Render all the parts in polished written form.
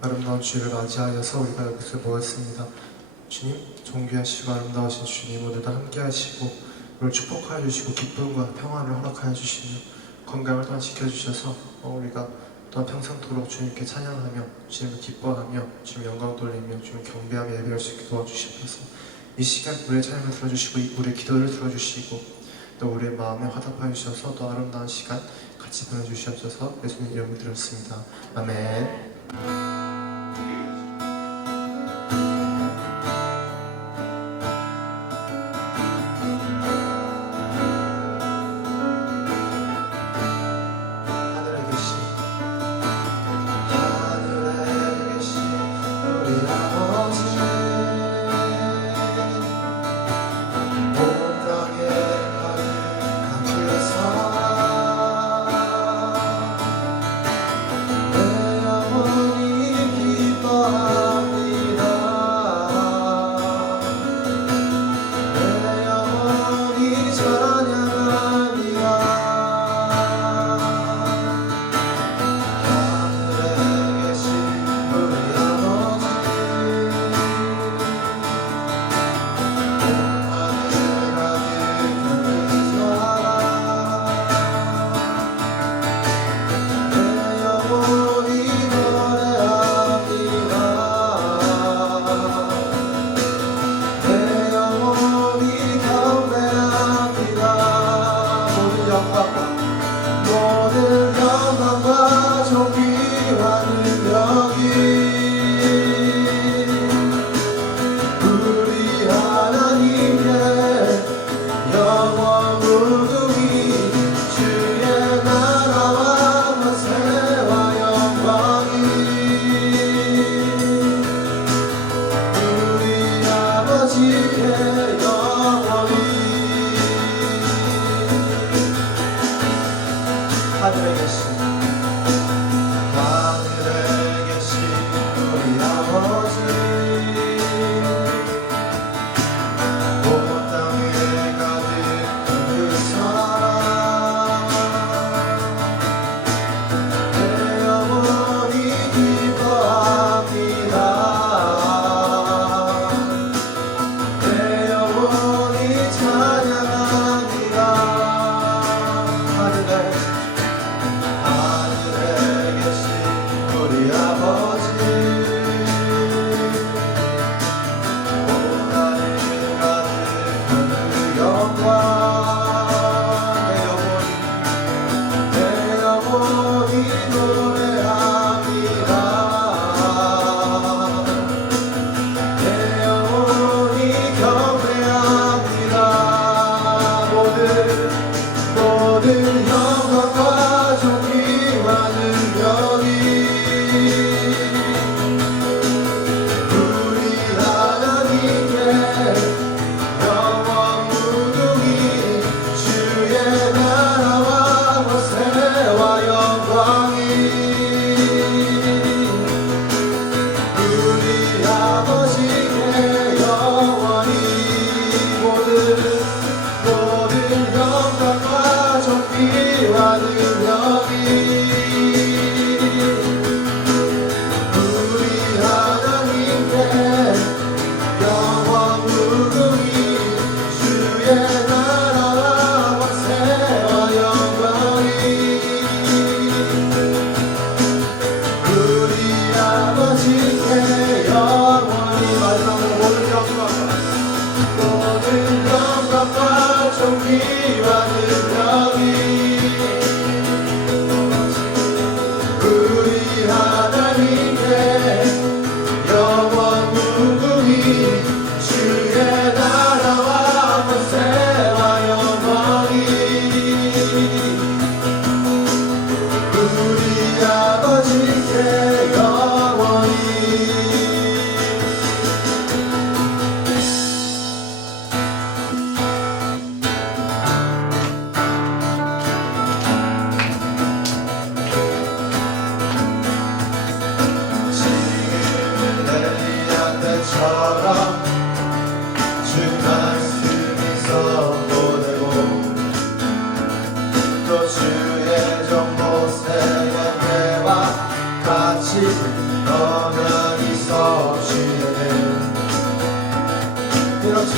아름다운 주일을 맞이하여서 우리가 여기서 모였습니다. 주님, 존귀하시고 아름다우신 주님, 오늘 다 함께 하시고 우리를 축복하여 주시고 기쁨과 평안을 허락하여 주시며 건강을 또한 지켜주셔서 우리가 또한 평생토록 주님께 찬양하며 주님을 기뻐하며 주님 영광 돌리며 주님 경배하며 예배할 수 있게 도와주시옵소서. 이 시간 우리의 찬양을 들어주시고 우리의 기도를 들어주시고 또 우리의 마음에 화답하여 주셔서 또 아름다운 시간 같이 보내주시옵소서. 예수님 이름으로 드렸습니다. 아멘. 내 영혼이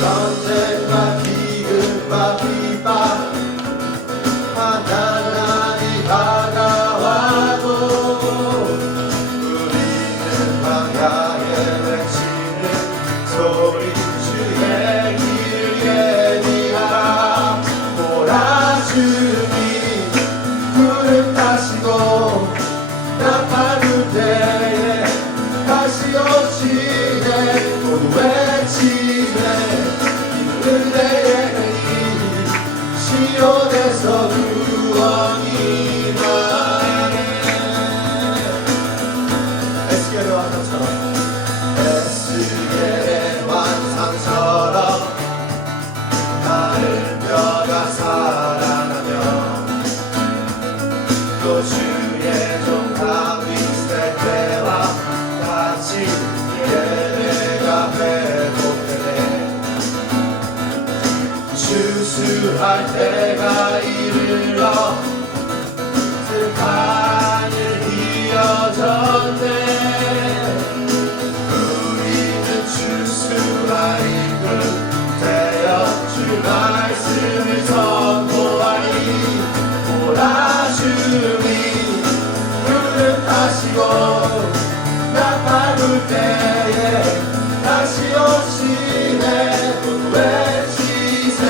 전쟁과 기근과 비방 하나님이 다가와도 우리는 광야에 외치는 소리 주의 길을 예비하라. 몰아주니 구름 타시고 나팔 불 때에 다시 오시네. 모두 외치네. 그대의 이 시온에서 구원이 나네. 에스겔의 환상처럼 에스겔의 환상처럼 나를 뼈가 살아나며 또 주의 종 다윗 때와 같이 예배가 회복되네. 추수할 때가 이르러 들판을 이어졌네. 우리는 추수가 이끌 되어 주 말씀을 선포하니. 몰아주니 구름 타시고 나팔 불 때에 다시 오시네. 외치세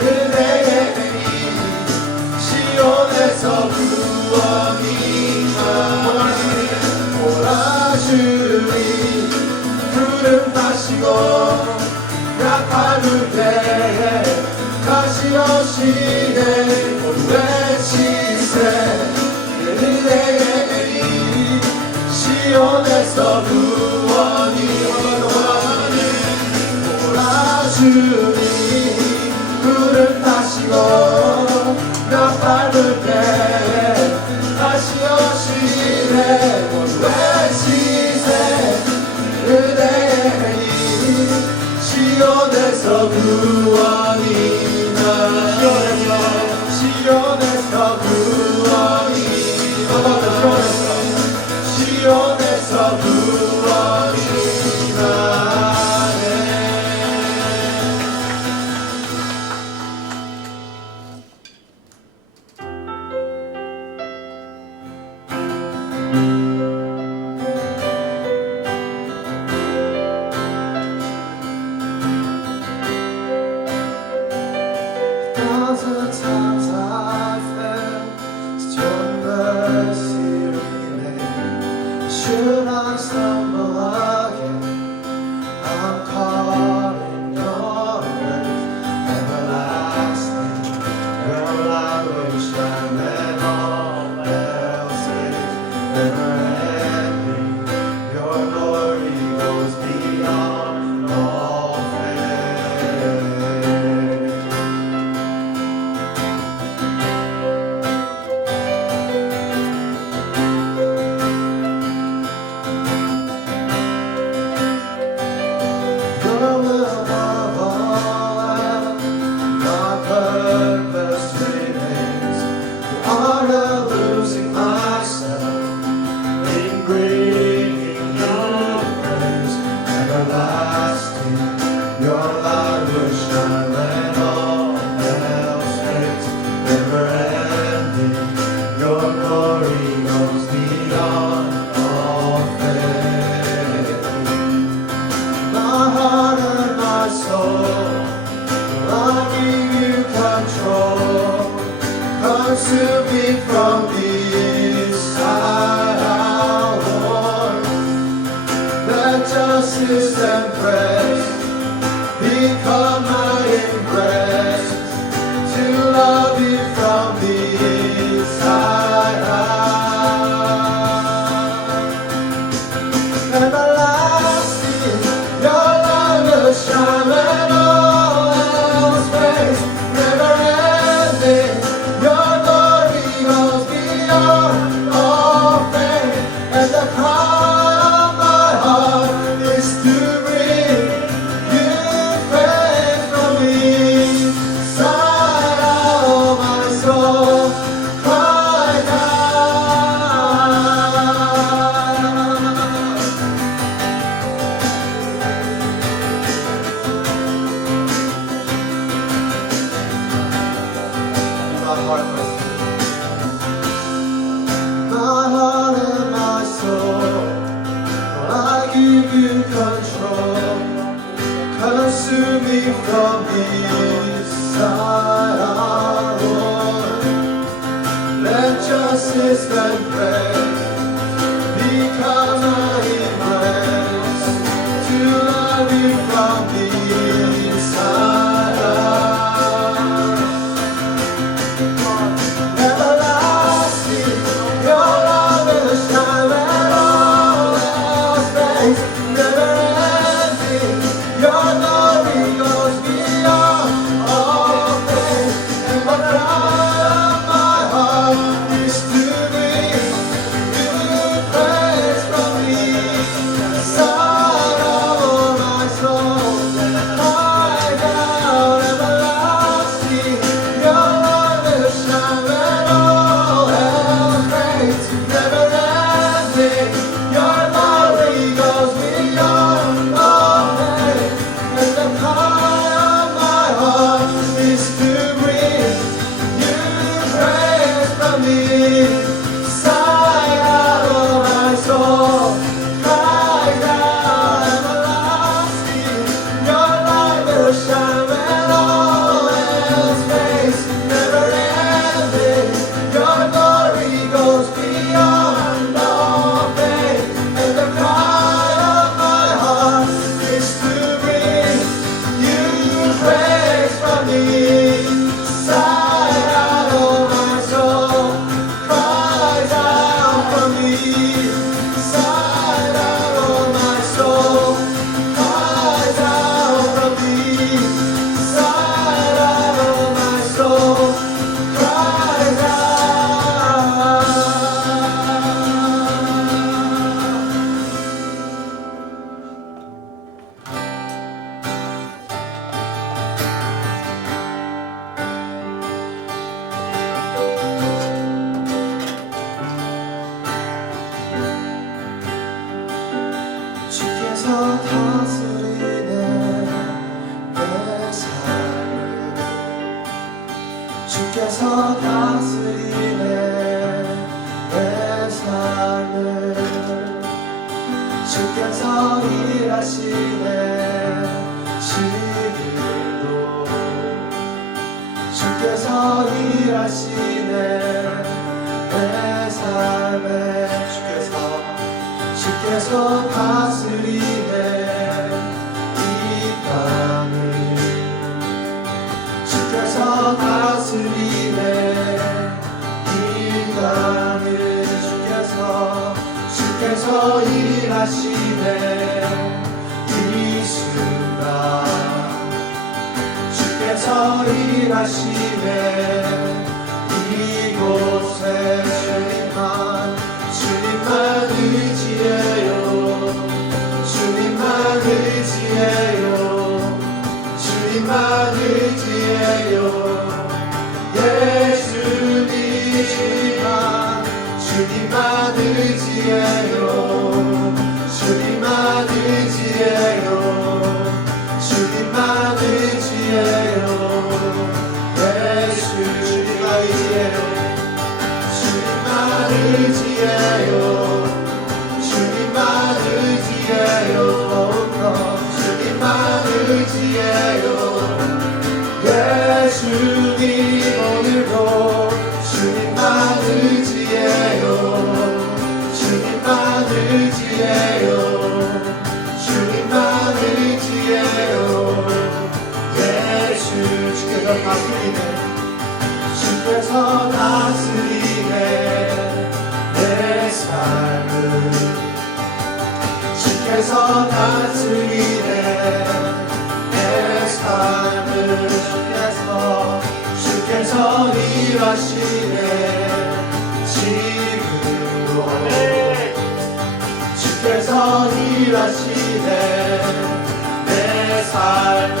그대의 이 시온에서 구원이 나네. 몰아주니 구름 타시고 나팔 불 때에 다시 오시네. 외치세 그대의 이 시온에서 구원이 몰아주니 구름 타시고 나팔 불 때에 다시 오시네. 외치세 그대의 이 시온에서 구원이 나네. 시온에서 구원이 시온에서 구원이 나네. Thousand times I fell, still mercy remains. Should I stumble again, I'm caught in your grace. Everlasting, your light will shine when all else is. Never ending, your glory goes beyond all faith. Your will above all, my purpose remains. The art of losing myself in bringing your praise. Everlasting, your light will shine when all else fades. Never ending, your glory goes beyond all faith. My heart and my soul, I give you control. Consume me from the inside out, Lord. Let justice and praise become my embrace. To love you from the inside out. Everlasting, your light will shine when all else fades. Never ending, your glory goes beyond all faith. And the cry of my heart is to bring you praise. to me from the inside, Lord. Let justice and praise become my embrace, to love you from the inside out. Everlasting, your love will shine when all else fades. Never ending, your glory goes beyond all things. And the cry of my heart is to bring you praise from me. Inside of my soul, high down, everlasting, your love will shine when all else fades. Never ending, your glory goes beyond all things. And the cry of my heart is to bring you praise from me. Sigh out of my soul, cry down, everlasting. Your light will shine when all else fades. Never ending, your glory goes beyond all things. And the cry of my heart is to bring you praise from me. Sigh out of my soul, cries out from me. Sigh out of my soul, cries out from me. Sigh out of my soul, cries out. 주께서 다스리네 내 삶을, 주께서 다스리네 내 삶을, 주께서 일하시네 지금도, 주께서 일하시네 내 삶에. 주께서 다스리네 이 땅을, 주께서 다스리네 이 땅을. 주께서 일하시네 이 순간, 주께서 일하시네 이곳에. 주님만 의지해요, 주님만 의지해요, 주님만 의지해요. 예수님, 주님만 의지해요, 주님만 의지해요, 주님만 의지해요. 예수, 주님만 의지해요, 주님만 의지해요, 주님만 의지해요, 주님만 의지해요. 예수님 오늘도 주님만 의지해요, 주님만 의지해요, 주님만 의지해요. 예수, 주께서 다스리네, 주께서 다스리네 내 삶을, 주께서 다스리네 내 삶을. 주께서 일하시네 지금도, 주께서 일하시네 내 삶에.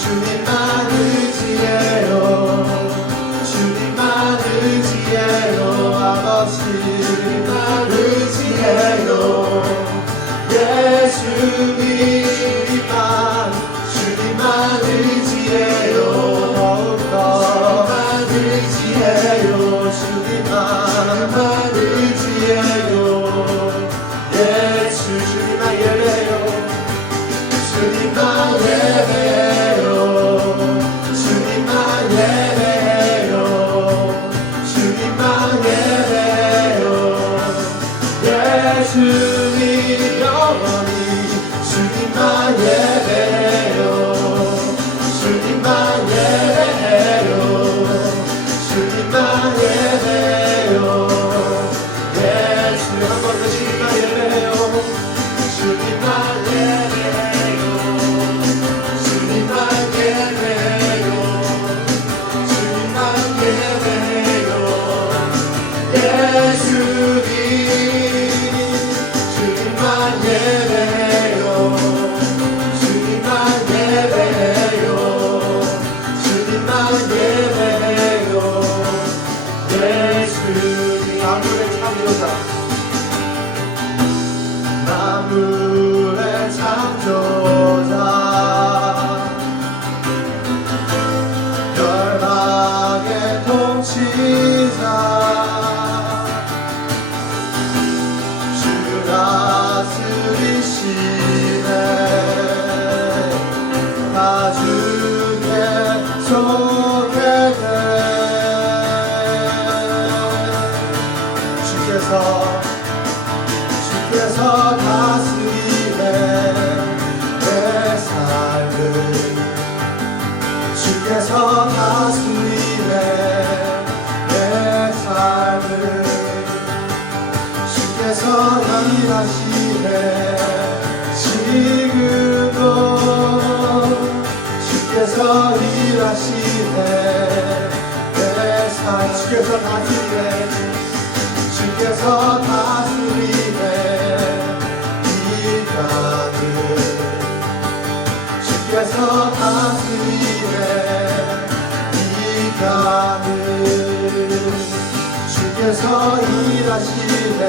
주님만 의지해요, 주님만 의지해요, 아버지. 주님만 의지해요, 예수님. 주님만 의지해요, 더욱더 주님만 의지해요, 주님만 의지해요. 예수, 주님만 예수님 영원히 주님만 예배해요. 주님만 예배해요. 주님만 예배해요. 예수 한 번 더 주님만 예배해요. 주님만 예배해요. 주님만 예배해요. 주님만 예배해요. 예수님 주님만 예배해요. 주님만 예배해요. 주님만 예배해요. 예수님 만물의 창조자 만물의 창조자 열방의 통치자 주 다스리시네 나중에 소개돼 주께서 다스리네 내 삶을 주께서 다스리네 내 삶을 주께서 일하시네 지금도 주께서 일하시네 내 삶 주께서 다스리네 주께서 다스리네 이 땅을 주께서 다스리네 이 땅을 주께서 일하시네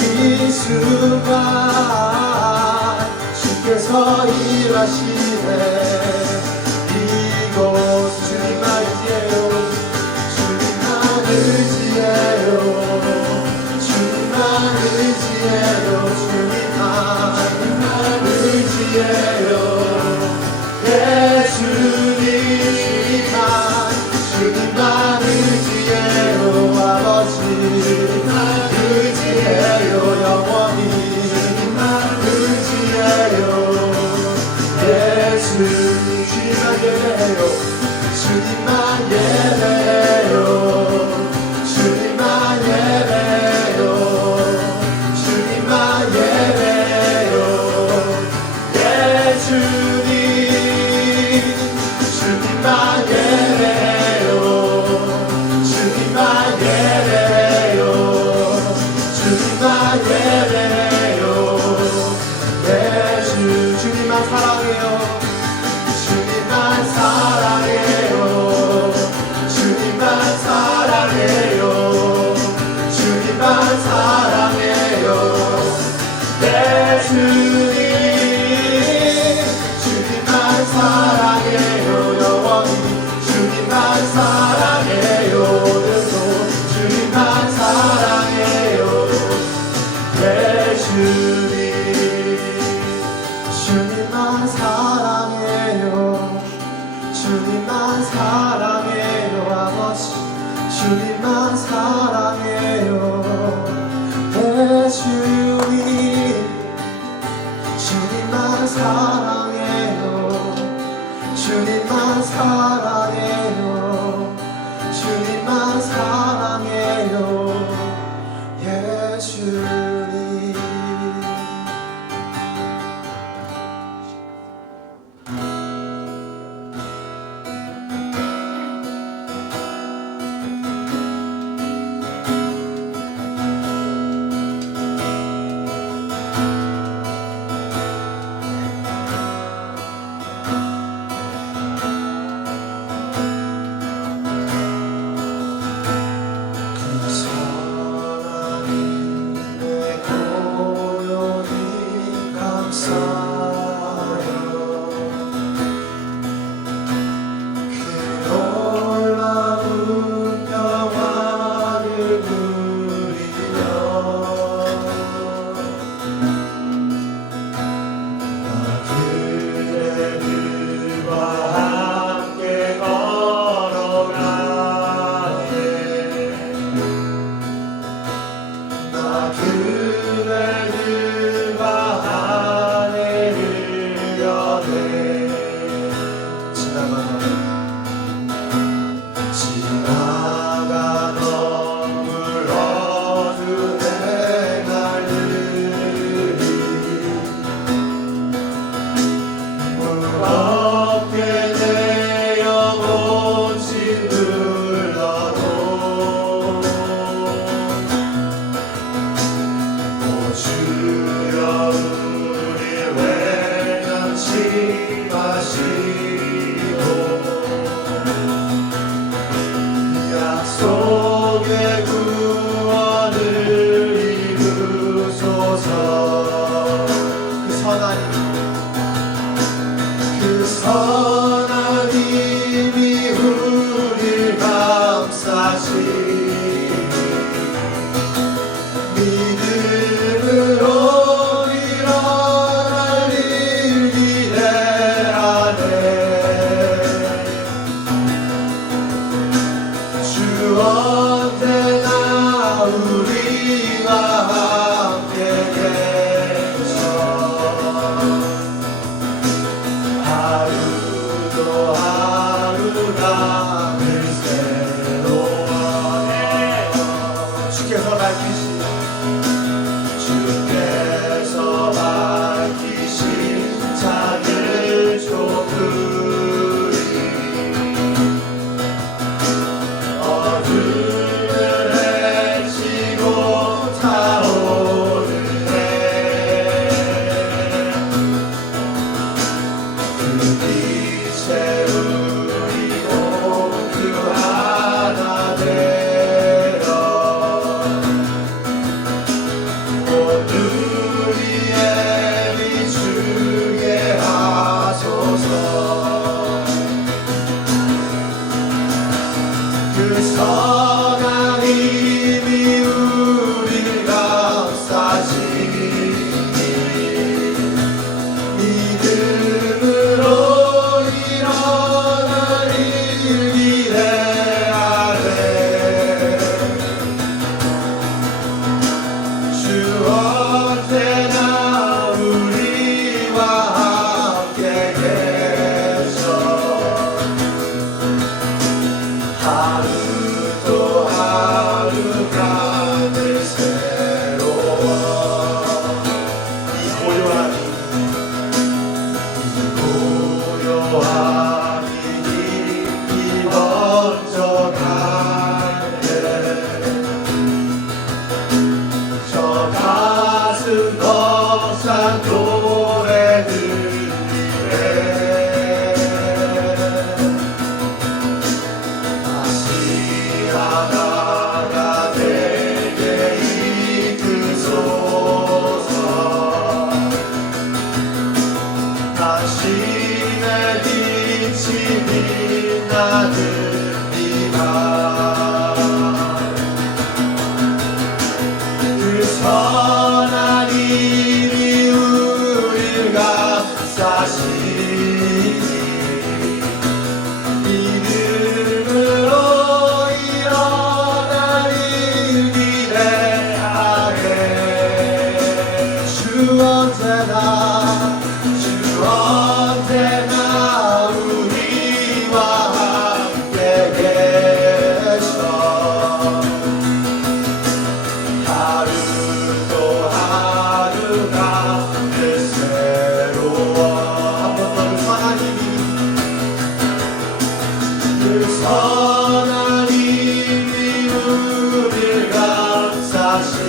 이 순간 주께서 일하시네 이곳 주님만 의지해요. 주님만 의지해요. 주님만 의지해요. 주님만 의지해요. 예수님만 주님만 의지해요. 아버지 의지해요. 영원히 주님만 의지해요. 예수님 주님만 예배해요. 주님만 예배해요. 주님만 예배해요. 주님만 예배해요. 예수님 주님만 예배해요. 주님만 예배해요. 주님만 예배해요. 예수 주님만 사랑해요. 주님만 사랑해요. 주님만 사랑해요. 주님만 사랑해요. 예수님 주님만 사랑해요. 영원히 주님만 사랑해요. 주님만 사랑해요. 예수님 주님만 사랑해요. 주님만 사랑해요. 아버지 주님만 사랑해요. 예수님 주님만 사랑해요. 주님만 사랑해요. 주님만 사랑해요. 예수님 그 사랑이 내 그네들과 아내를 연해 지나가던 불러주네 날들이 무겁게 내 영혼 짓눌러도 오 주여 우리 외면치 마시고 약속의 구원을 이루소서. 그 선한 힘이 우릴 감싸시니 믿음으로 일어날 일 기대하네. 주 언제나 우리와 함께 계셔 하루도 하루가 늘 새로워. 주께서 밝히신 작은 조금이 어둠을 헤치고 타오르네. 그 빛에 우리 모두 하나 되어 오늘의 비추게 하소서. 그 선한 힘이 우릴 감싸시니 믿음으로 일어날 일 기대하네. 주 언제나 우리와 함께 계셔 하루도 하루가 늘 새로워. 이 고요한 힘이 먼저 갈때 저 가슴 벅찬 노래 들리네. 다시 하나가 되게 이끄소서. 당신의 빛이 빛나느니라. 그 선한 힘이 우릴 감싸시니 믿음으로 일어날 일 기대하네. 주 언제나 우리와 함께 계셔 하루도 하루가 늘 새로워. 한 번 더 그 선한 힘이 우릴 감싸시니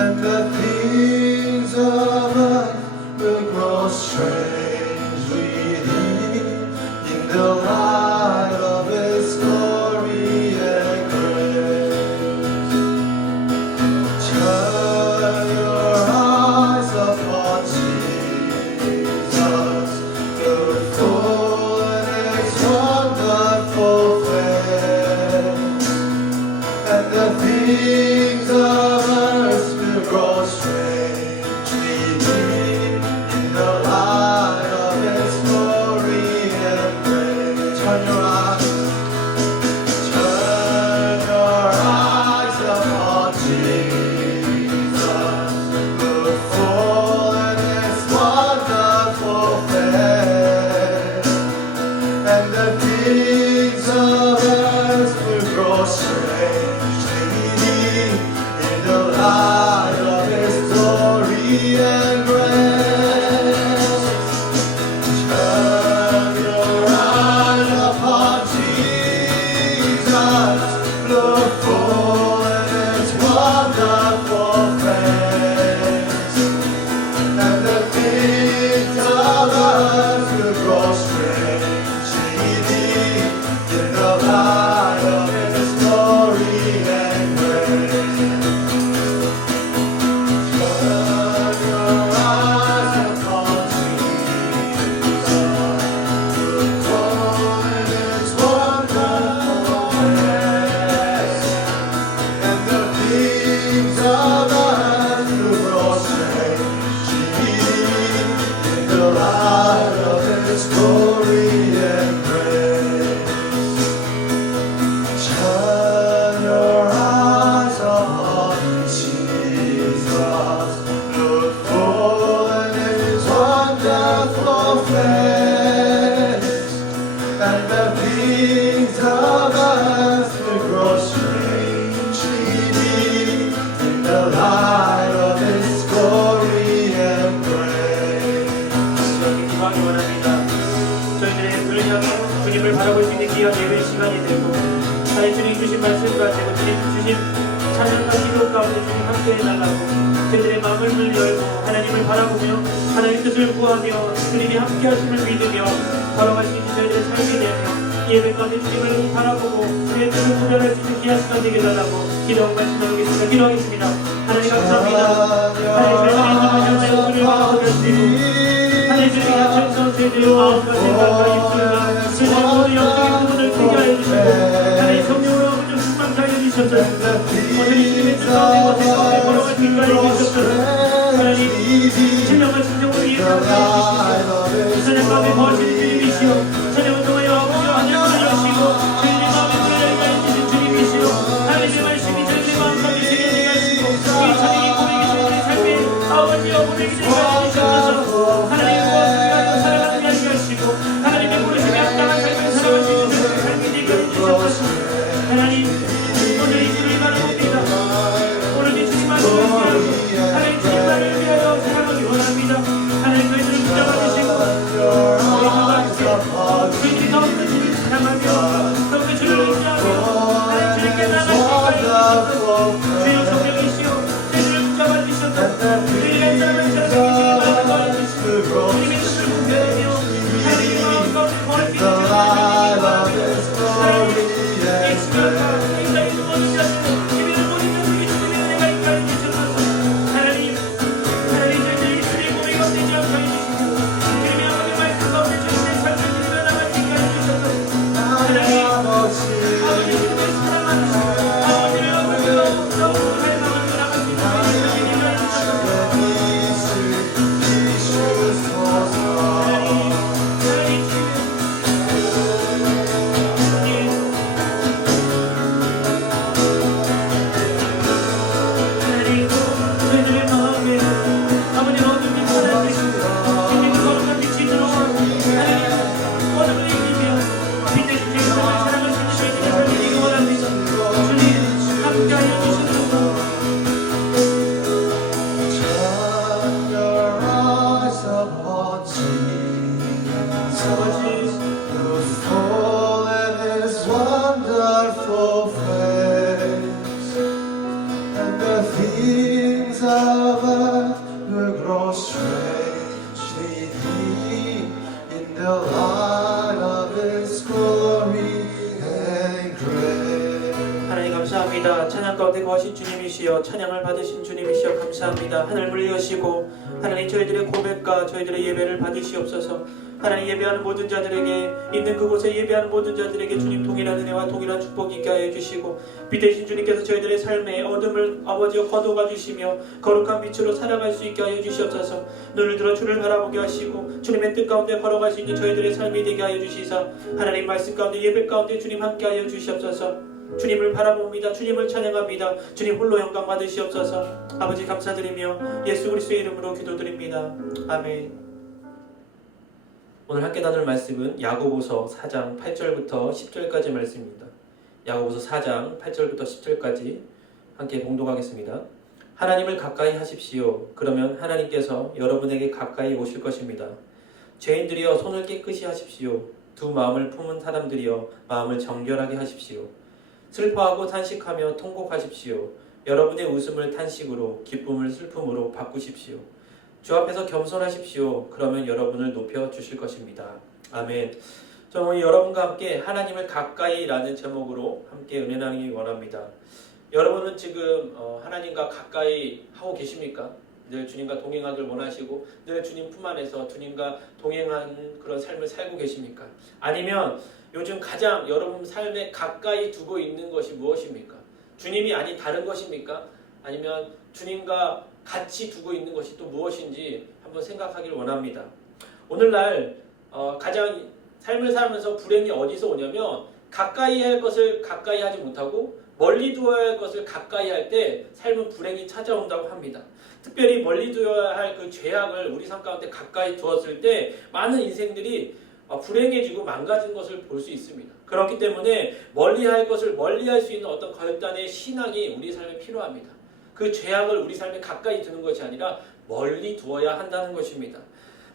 and the things of earth will grow strangely dim in the light of His glory and grace. Turn your eyes upon Jesus, look full in His wonderful face, and the things of earth will grow strangely dim in the light of His glory and grace. Turn your eyes upon Jesus, look full in His wonderful face, and the things of earth will grow strangely dim in the light of His glory and grace. Turn your eyes upon Jesus, look full in His wonderful face, and the things of earth will grow strangely dim in the light of His glory and grace. Turn your eyes upon Jesus, look full in His wonderful face, and the things of earth will grow strangely dim in the light of His glory and grace. Turn your eyes upon Jesus, look full in His wonderful face, and the things of earth will grow strangely dim in the light of His glory and grace. 이렇게 기도하기 원합니다. 저희들의 그를 향해 주님을 바라볼 수 있는 귀한 예배 시간이 되고, 하나님 주님 주신 말씀과 되고 주님 주신 찬양과 기도 가운데 주님 함께 해달라고 저희들의 마음을 열고 하나님을 바라보며 하나님 뜻을 구하며 주님이 함께 하심을 믿으며 걸어갈 수 있는 저희들의 삶이 되며 이 예배 가운데 주님을 바라보고 주의 뜻을 구별할 수 있는 귀한 시간 되게 해달라고 기도하고 말씀하겠습니다. 기도하겠습니다. 하나님 감사합니다. 하나님 저희들의 힘을 향하여 주를 바라보며 주시고 하나님 주님의 약천성 저희들의 마음과 생각과 입술과 저희들의 모든 영적인 부분을 크게 하여 주시고 하나님 성령으로 아버지 충만케 하여 주셔서 오늘 주님의 뜻 가운데 것에 가운데 걸어갈 수 있게 하여 주셔서 하나님 신령과 진정으로 예배하여 주시고 사냥 가운데 거하시는 주님이시오 사냥을 통하여 아버지와 하나님을 여시고 저희들의 마음에 들어가게 하여 주신 주님이시오 하나님의 말씀이 저희들의 마음 가운데 지내게 하시고 이 찬양이 고백이 저희들의 삶에 아버지와 고백이 되게 하여 주셔서 하나님 살아가는 게 아니게 하시고 하나님의 부르심에 합당한 삶을 살아갈 수 있는 저희들의 삶이 되게 해주셔서 하나님 오늘 이 주를 바라봅니다. 오늘 이 주님 말씀을 위하여 하나님 주님 말을 위하여 살아가기 원합니다. 하나님 저희들을 붙잡아 주시고 저희들이 더욱더 주님을 사랑하며 더욱더 주를 의지하며 하나님 주님께 나아갈 수 있게 하여 주셔서 주여 성령이시여 저희들을 붙잡아 주셔서 저희들의 한 사람 한 사람 주님의 마음을 도와주시고 주님의 뜻을 분별하며 하나님의 마음 가운데 거할 수 있는 주님을 하나님 이 시간과 이 자리를 모든 자들을 예배를 모든 자들에게 주님의 은혜가 있게 하여 주셔서 하나님 저희들이 주님의 몸이 건드지 않게 하여 주시고 주님의 아버지의 말씀 가운데 저희들의 삶을 드리며 나갈 수 있게 하여 주셔서 하나님 아버지 주님을 사랑하시고 아버지를 아버지로 더욱 닮아가며 나갈 수 있는 저희들에게 하여 주셔서 저희들의 마음에 아버지 어둠이 사라지시고 주님의 거룩한 빛이 들어오고 하나님 어둠을 이기며 빛의 주님을 사랑할 수 있는 저희들의 삶이 되기 원합니다. 주님 함께하여 주시옵소서. Turn your eyes upon Jesus, look full in His wonderful face, and the things survive will grow strangely deep in the light of His glory and grace. 하나님 감사합니다. 찬양 가운데 거하신 주님이시여, 찬양을 받으신 주님이시여 감사합니다. 하늘을 여시고 하나님 저희들의 고백과 저희들의 예배를 받으시옵소서. 하나님 예배하는 모든 자들에게, 있는 그곳에 예배하는 모든 자들에게 주님 동일한 은혜와 동일한 축복이 있게 하여 주시고, 빛되신 주님께서 저희들의 삶의 어둠을 아버지여 거두어 주시며 거룩한 빛으로 살아갈 수 있게 하여 주시옵소서. 눈을 들어 주를 바라보게 하시고 주님의 뜻 가운데 걸어갈 수 있는 저희들의 삶이 되게 하여 주시사, 하나님 말씀 가운데 예배 가운데 주님 함께 하여 주시옵소서. 주님을 바라봅니다. 주님을 찬양합니다. 주님 홀로 영광 받으시옵소서. 아버지 감사드리며 예수 그리스도의 이름으로 기도드립니다. 아멘. 오늘 함께 나눌 말씀은 야고보서 4장 8절부터 10절까지 말씀입니다. 야고보서 4장 8절부터 10절까지 함께 봉독하겠습니다. 하나님을 가까이 하십시오. 그러면 하나님께서 여러분에게 가까이 오실 것입니다. 죄인들이여 손을 깨끗이 하십시오. 두 마음을 품은 사람들이여 마음을 정결하게 하십시오. 슬퍼하고 탄식하며 통곡하십시오. 여러분의 웃음을 탄식으로, 기쁨을 슬픔으로 바꾸십시오. 주 앞에서 겸손하십시오. 그러면 여러분을 높여 주실 것입니다. 아멘. 저는 여러분과 함께 하나님을 가까이라는 제목으로 함께 은혜 나누기 원합니다. 여러분은 지금 하나님과 가까이 하고 계십니까? 늘 주님과 동행하길 원하시고 늘 주님 품 안에서 주님과 동행하는 그런 삶을 살고 계십니까? 아니면 요즘 가장 여러분 삶에 가까이 두고 있는 것이 무엇입니까? 주님이 아닌 다른 것입니까? 아니면 주님과 같이 두고 있는 것이 또 무엇인지 한번 생각하길 원합니다. 오늘날 가장 삶을 살면서 불행이 어디서 오냐면, 가까이 할 것을 가까이 하지 못하고 멀리 두어야 할 것을 가까이 할 때 삶은 불행이 찾아온다고 합니다. 특별히 멀리 두어야 할 그 죄악을 우리 삶 가운데 가까이 두었을 때 많은 인생들이 불행해지고 망가진 것을 볼 수 있습니다. 그렇기 때문에 멀리 할 것을 멀리 할 수 있는 어떤 결단의 신앙이 우리 삶에 필요합니다. 그 죄악을 우리 삶에 가까이 두는 것이 아니라 멀리 두어야 한다는 것입니다.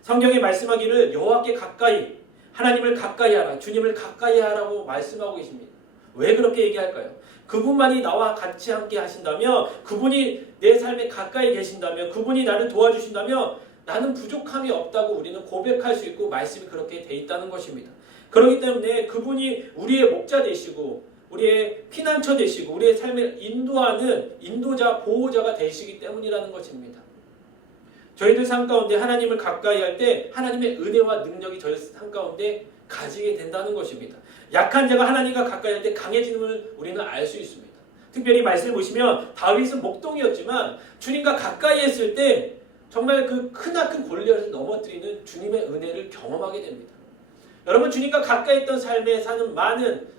성경이 말씀하기를 여호와께 가까이, 하나님을 가까이 하라, 주님을 가까이 하라고 말씀하고 계십니다. 왜 그렇게 얘기할까요? 그분만이 나와 같이 함께 하신다면, 그분이 내 삶에 가까이 계신다면, 그분이 나를 도와주신다면 나는 부족함이 없다고 우리는 고백할 수 있고 말씀이 그렇게 돼 있다는 것입니다. 그렇기 때문에 그분이 우리의 목자 되시고 우리의 피난처 되시고 우리의 삶을 인도하는 인도자, 보호자가 되시기 때문이라는 것입니다. 저희들 삶 가운데 하나님을 가까이 할 때 하나님의 은혜와 능력이 저희 삶 가운데 가지게 된다는 것입니다. 약한 자가 하나님과 가까이 할 때 강해짐을 우리는 알 수 있습니다. 특별히 말씀을 보시면 다윗은 목동이었지만 주님과 가까이 했을 때 정말 그 크나큰 골리앗을 넘어뜨리는 주님의 은혜를 경험하게 됩니다. 여러분, 주님과 가까이 있던 삶에 사는 많은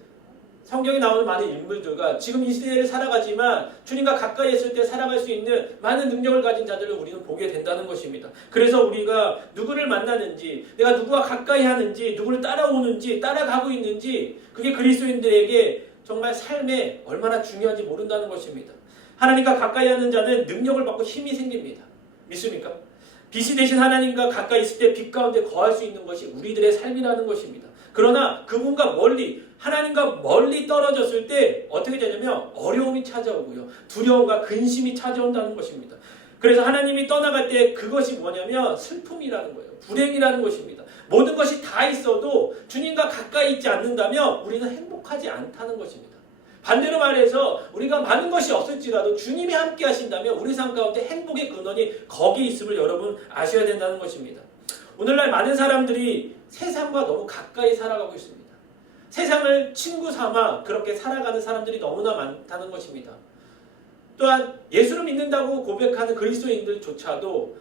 성경에 나오는 많은 인물들과 지금 이 시대를 살아가지만 주님과 가까이 했을 때 살아갈 수 있는 많은 능력을 가진 자들을 우리는 보게 된다는 것입니다. 그래서 우리가 누구를 만나는지, 내가 누구와 가까이 하는지, 누구를 따라오는지, 따라가고 있는지, 그게 그리스도인들에게 정말 삶에 얼마나 중요한지 모른다는 것입니다. 하나님과 가까이 하는 자는 능력을 받고 힘이 생깁니다. 믿습니까? 빛이 되신 하나님과 가까이 있을 때 빛 가운데 거할 수 있는 것이 우리들의 삶이라는 것입니다. 그러나 그분과 멀리, 하나님과 멀리 떨어졌을 때 어떻게 되냐면 어려움이 찾아오고요, 두려움과 근심이 찾아온다는 것입니다. 그래서 하나님이 떠나갈 때 그것이 뭐냐면 슬픔이라는 거예요. 불행이라는 것입니다. 모든 것이 다 있어도 주님과 가까이 있지 않는다면 우리는 행복하지 않다는 것입니다. 반대로 말해서 우리가 많은 것이 없을지라도 주님이 함께 하신다면 우리 삶 가운데 행복의 근원이 거기 있음을 여러분 아셔야 된다는 것입니다. 오늘날 많은 사람들이 세상과 너무 가까이 살아가고 있습니다. 세상을 친구 삼아 그렇게 살아가는 사람들이 너무나 많다는 것입니다. 또한 예수를 믿는다고 고백하는 그리스도인들조차도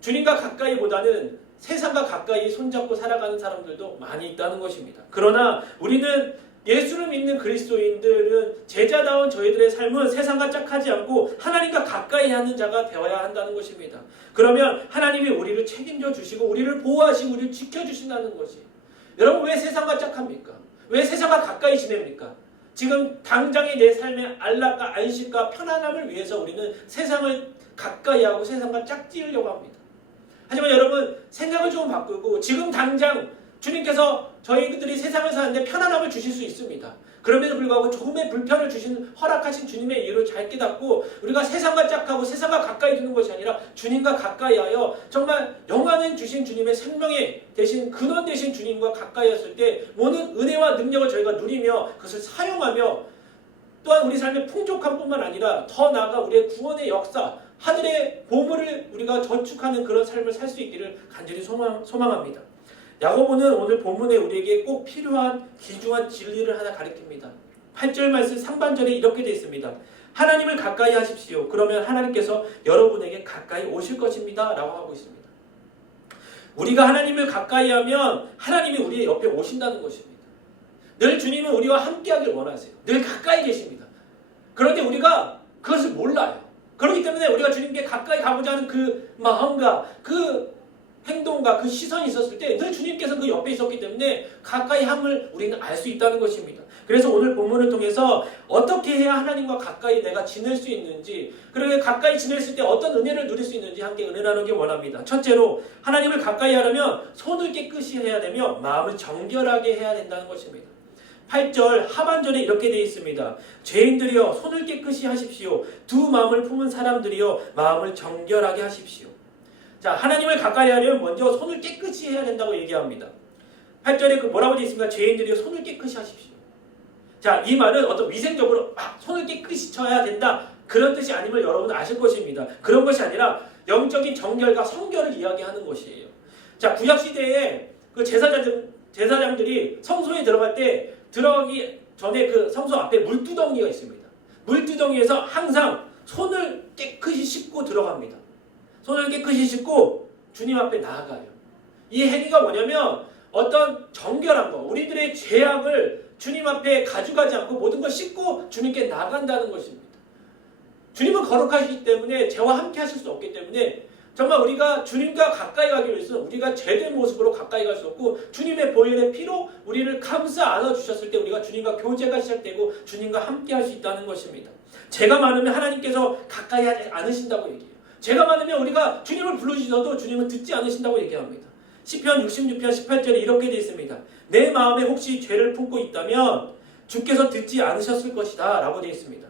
주님과 가까이보다는 세상과 가까이 손잡고 살아가는 사람들도 많이 있다는 것입니다. 그러나 우리는 예수를 믿는 그리스도인들은 제자다운 저희들의 삶은 세상과 짝하지 않고 하나님과 가까이 하는 자가 되어야 한다는 것입니다. 그러면 하나님이 우리를 책임져 주시고 우리를 보호하시고 우리를 지켜주신다는 것이, 여러분 왜 세상과 짝합니까? 왜 세상과 가까이 지냅니까? 지금 당장의 내 삶의 안락과 안식과 편안함을 위해서 우리는 세상을 가까이 하고 세상과 짝지으려고 합니다. 하지만 여러분, 생각을 좀 바꾸고 지금 당장 주님께서 저희들이 세상을 사는데 편안함을 주실 수 있습니다. 그럼에도 불구하고 조금의 불편을 허락하신 주님의 이유를 잘 깨닫고 우리가 세상과 짝하고 세상과 가까이 두는 것이 아니라 주님과 가까이하여 정말 영화는 주신 주님의 생명의 대신 근원 되신 주님과 가까이였을 때 모든 은혜와 능력을 저희가 누리며 그것을 사용하며 또한 우리 삶의 풍족함 뿐만 아니라 더 나아가 우리의 구원의 역사, 하늘의 보물을 우리가 저축하는 그런 삶을 살 수 있기를 간절히 소망합니다. 야고보는 오늘 본문에 우리에게 꼭 필요한 귀중한 진리를 하나 가르칩니다. 8절 말씀 상반절에 이렇게 되어 있습니다. 하나님을 가까이 하십시오. 그러면 하나님께서 여러분에게 가까이 오실 것입니다. 라고 하고 있습니다. 우리가 하나님을 가까이 하면 하나님이 우리의 옆에 오신다는 것입니다. 늘 주님은 우리와 함께하길 원하세요. 늘 가까이 계십니다. 그런데 우리가 그것을 몰라요. 그렇기 때문에 우리가 주님께 가까이 가고자 하는 그 마음과 그 행동과 그 시선이 있었을 때 늘 주님께서 그 옆에 있었기 때문에 가까이 함을 우리는 알 수 있다는 것입니다. 그래서 오늘 본문을 통해서 어떻게 해야 하나님과 가까이 내가 지낼 수 있는지, 그리고 가까이 지냈을 때 어떤 은혜를 누릴 수 있는지 함께 은혜 나누기 원합니다. 첫째로 하나님을 가까이 하려면 손을 깨끗이 해야 되며 마음을 정결하게 해야 된다는 것입니다. 8절 하반절에 이렇게 되어 있습니다. 죄인들이여 손을 깨끗이 하십시오. 두 마음을 품은 사람들이여 마음을 정결하게 하십시오. 자, 하나님을 가까이 하려면 먼저 손을 깨끗이 해야 된다고 얘기합니다. 8절에 뭐라고 되어 있습니까? 죄인들이여 손을 깨끗이 하십시오. 자, 이 말은 어떤 위생적으로 손을 깨끗이 쳐야 된다 그런 뜻이 아님을 여러분 아실 것입니다. 그런 것이 아니라 영적인 정결과 성결을 이야기하는 것이에요. 자, 구약시대에 그 제사장들이 성소에 들어갈 때 들어가기 전에 그 성소 앞에 물두덩이가 있습니다. 물두덩이에서 항상 손을 깨끗이 씻고 들어갑니다. 손을 깨끗이 씻고 주님 앞에 나아가요. 이 행위가 뭐냐면 어떤 정결한 것, 우리들의 죄악을 주님 앞에 가져가지 않고 모든 걸 씻고 주님께 나간다는 것입니다. 주님은 거룩하시기 때문에 죄와 함께 하실 수 없기 때문에 정말 우리가 주님과 가까이 가기 위해서는 우리가 죄된 모습으로 가까이 갈 수 없고 주님의 보혈의 피로 우리를 감싸 안아주셨을 때 우리가 주님과 교제가 시작되고 주님과 함께 할 수 있다는 것입니다. 죄가 많으면 하나님께서 가까이 하지 않으신다고 얘기해요. 죄가 많으면 우리가 주님을 부르시셔도 주님은 듣지 않으신다고 얘기합니다. 시편 66편 18절에 이렇게 되어 있습니다. 내 마음에 혹시 죄를 품고 있다면 주께서 듣지 않으셨을 것이다 라고 되어 있습니다.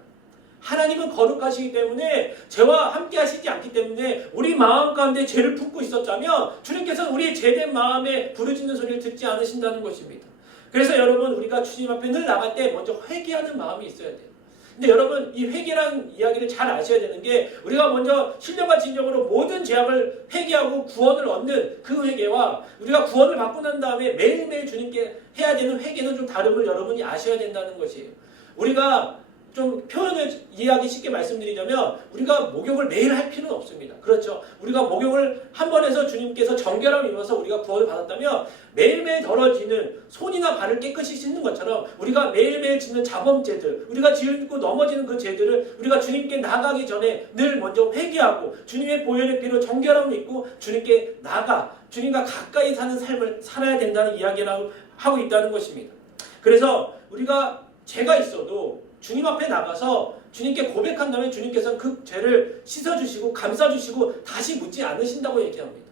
하나님은 거룩하시기 때문에 죄와 함께 하시지 않기 때문에 우리 마음 가운데 죄를 품고 있었다면 주님께서는 우리의 죄된 마음에 부르짖는 소리를 듣지 않으신다는 것입니다. 그래서 여러분 우리가 주님 앞에 늘 나갈 때 먼저 회개하는 마음이 있어야 돼요. 근데 여러분 이 회개라는 이야기를 잘 아셔야 되는 게 우리가 먼저 신령과 진정으로 모든 죄악을 회개하고 구원을 얻는 그 회개와 우리가 구원을 받고 난 다음에 매일매일 주님께 해야 되는 회개는 좀 다름을 여러분이 아셔야 된다는 것이에요. 우리가 좀 표현을 이해하기 쉽게 말씀드리자면 우리가 목욕을 매일 할 필요는 없습니다. 그렇죠? 우리가 목욕을 한 번 해서 주님께서 정결함을 입어서 우리가 구원을 받았다면 매일매일 더러지는 손이나 발을 깨끗이 씻는 것처럼 우리가 매일매일 짓는 자범죄들, 우리가 짓고 넘어지는 그 죄들을 우리가 주님께 나가기 전에 늘 먼저 회개하고 주님의 보혈의 피로 정결함을 입고 주님께 나가 주님과 가까이 사는 삶을 살아야 된다는 이야기를 하고 있다는 것입니다. 그래서 우리가 죄가 있어도 주님 앞에 나가서 주님께 고백한다면 주님께서는 그 죄를 씻어주시고 감싸주시고 다시 묻지 않으신다고 얘기합니다.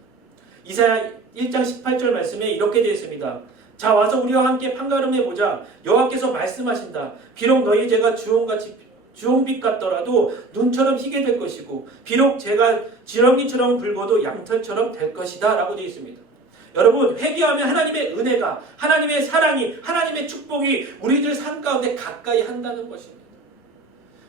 이사야 1장 18절 말씀에 이렇게 되어 있습니다. 자 와서 우리와 함께 판가름해보자. 여호와께서 말씀하신다. 비록 너희 죄가 주홍빛 같더라도 눈처럼 희게 될 것이고 비록 죄가 지렁이처럼 붉어도 양털처럼 될 것이다 라고 되어 있습니다. 여러분 회개하면 하나님의 은혜가 하나님의 사랑이 하나님의 축복이 우리들 삶 가운데 가까이 한다는 것입니다.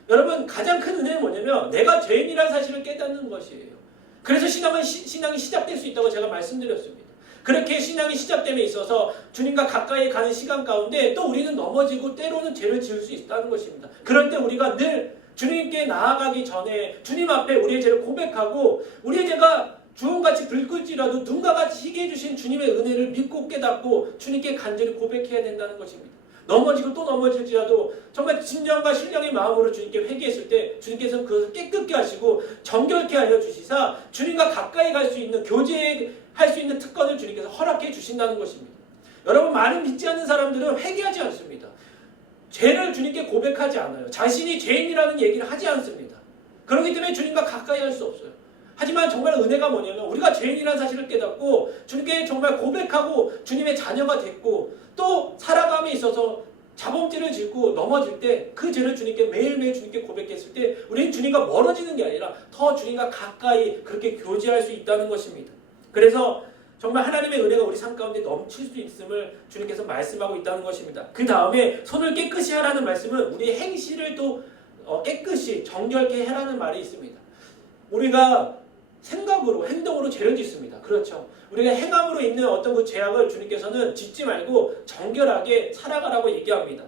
여러분 가장 큰 은혜는 뭐냐면 내가 죄인이라는 사실을 깨닫는 것이에요. 그래서 신앙이 시작될 수 있다고 제가 말씀드렸습니다. 그렇게 신앙이 시작됨에 있어서 주님과 가까이 가는 시간 가운데 또 우리는 넘어지고 때로는 죄를 지을 수 있다는 것입니다. 그럴 때 우리가 늘 주님께 나아가기 전에 주님 앞에 우리의 죄를 고백하고 우리의 죄가 주홍같이 붉을지라도 눈과 같이 희게 해주신 주님의 은혜를 믿고 깨닫고 주님께 간절히 고백해야 된다는 것입니다. 넘어지고 또 넘어질지라도 정말 진정과 신령의 마음으로 주님께 회개했을 때 주님께서는 그것을 깨끗게 하시고 정결케 하여 주시사 주님과 가까이 갈 수 있는 교제할 수 있는 특권을 주님께서 허락해 주신다는 것입니다. 여러분 많은 믿지 않는 사람들은 회개하지 않습니다. 죄를 주님께 고백하지 않아요. 자신이 죄인이라는 얘기를 하지 않습니다. 그렇기 때문에 주님과 가까이 할 수 없어요. 하지만 정말 은혜가 뭐냐면 우리가 죄인이라는 사실을 깨닫고 주님께 정말 고백하고 주님의 자녀가 됐고 또 살아감에 있어서 자범죄를 짓고 넘어질 때 그 죄를 주님께 매일매일 주님께 고백했을 때 우리는 주님과 멀어지는 게 아니라 더 주님과 가까이 그렇게 교제할 수 있다는 것입니다. 그래서 정말 하나님의 은혜가 우리 삶 가운데 넘칠 수 있음을 주님께서 말씀하고 있다는 것입니다. 그 다음에 손을 깨끗이 하라는 말씀은 우리의 행실을 또 깨끗이 정결케 해라는 말이 있습니다. 우리가 생각으로 행동으로 죄를 짓습니다. 그렇죠. 우리가 행함으로 있는 어떤 그 죄악을 주님께서는 짓지 말고 정결하게 살아가라고 얘기합니다.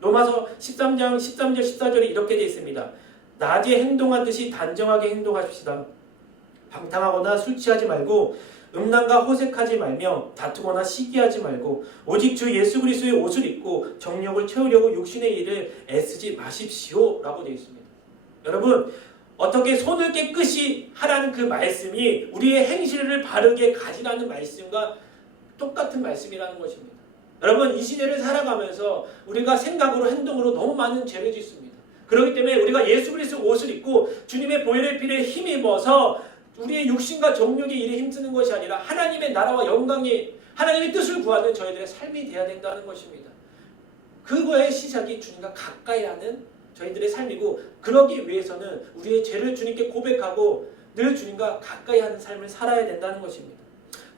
로마서 13장 13절 14절에 이렇게 되어 있습니다. 낮에 행동한 듯이 단정하게 행동하십시다. 방탕하거나 술 취하지 말고 음란과 호색하지 말며 다투거나 시기하지 말고 오직 주 예수 그리스도의 옷을 입고 정욕을 채우려고 육신의 일을 애쓰지 마십시오 라고 되어 있습니다. 여러분, 어떻게 손을 깨끗이 하라는 그 말씀이 우리의 행실을 바르게 가지라는 말씀과 똑같은 말씀이라는 것입니다. 여러분, 이 시대를 살아가면서 우리가 생각으로 행동으로 너무 많은 죄를 짓습니다. 그렇기 때문에 우리가 예수 그리스도 옷을 입고 주님의 보혈의 피를 힘입어서 우리의 육신과 정욕의 일에 힘쓰는 것이 아니라 하나님의 나라와 영광이 하나님의 뜻을 구하는 저희들의 삶이 되어야 된다는 것입니다. 그거의 시작이 주님과 가까이 하는 저희들의 삶이고, 그러기 위해서는 우리의 죄를 주님께 고백하고 늘 주님과 가까이 하는 삶을 살아야 된다는 것입니다.